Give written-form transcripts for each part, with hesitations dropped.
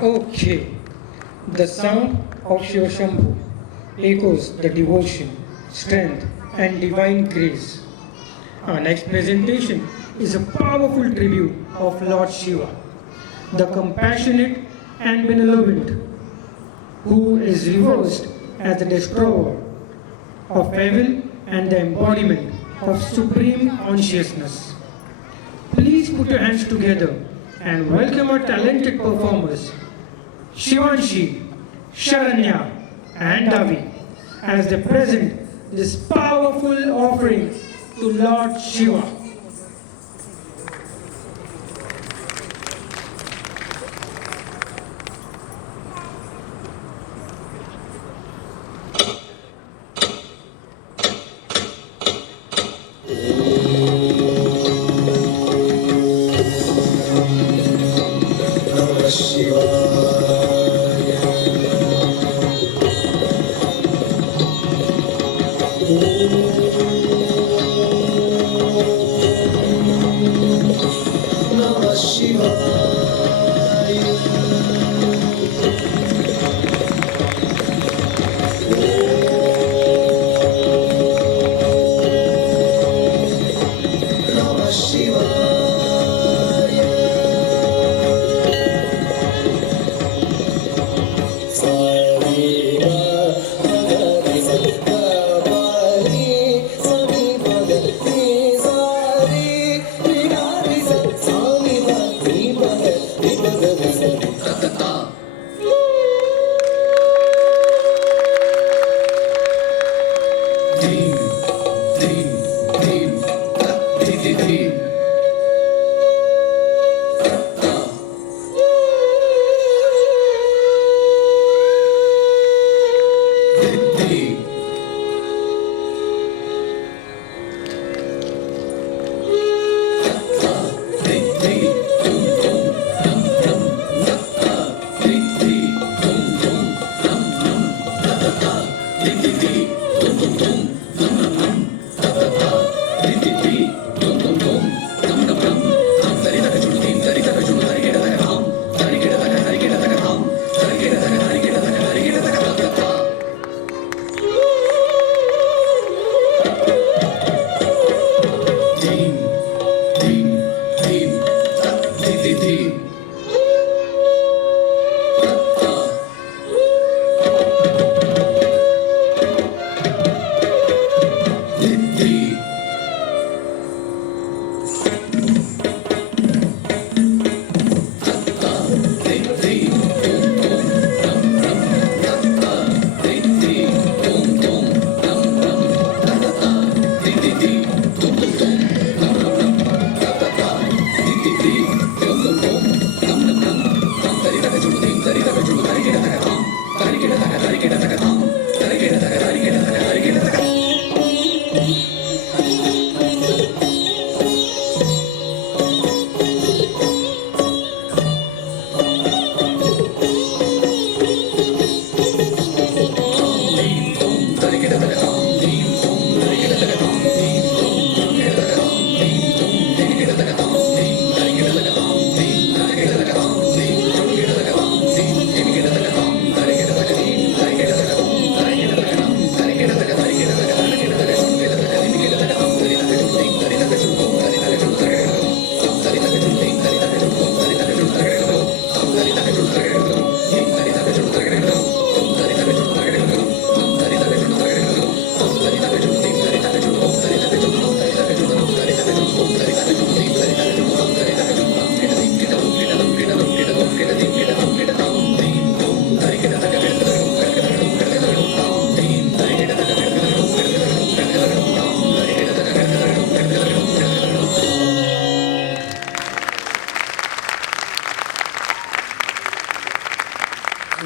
Okay, the sound of Shiva Shambhu echoes the devotion, strength, and divine grace. Our next presentation is a powerful tribute of Lord Shiva, the compassionate and benevolent, who is reversed as the destroyer of evil and the embodiment of supreme consciousness. Please put your hands together and welcome our talented performers, Shivanshi, Sharanya, and Davi, as they present this powerful offering to Lord Shiva.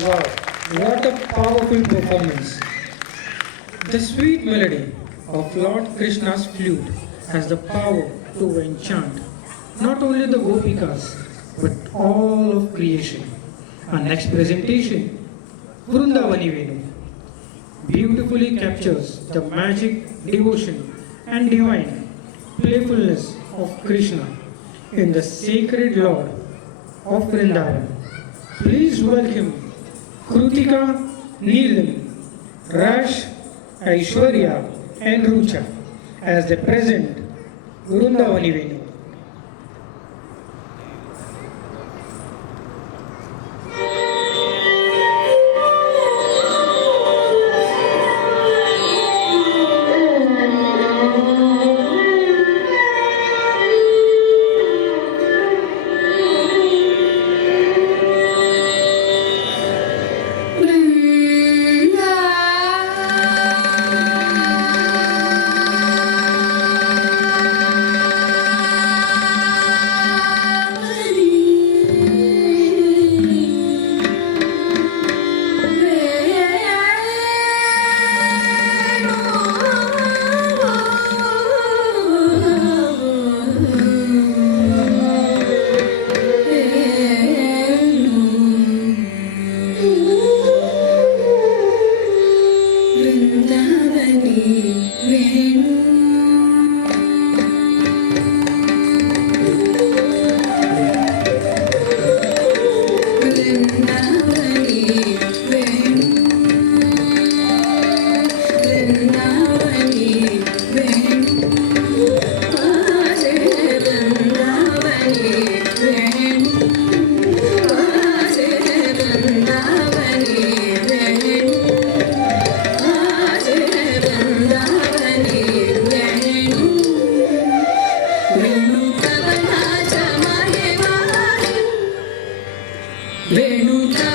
Wow, what a powerful performance. The sweet melody of Lord Krishna's flute has the power to enchant not only the Gopikas but all of creation. Our next presentation, Vrundavani Venu, beautifully captures the magic, devotion, and divine playfulness of Krishna in the sacred Lord of Vrindavan. Please welcome Krutika, Neelam, Rash, Aishwarya, and Rucha as they present Vrundavani Venu. Venuka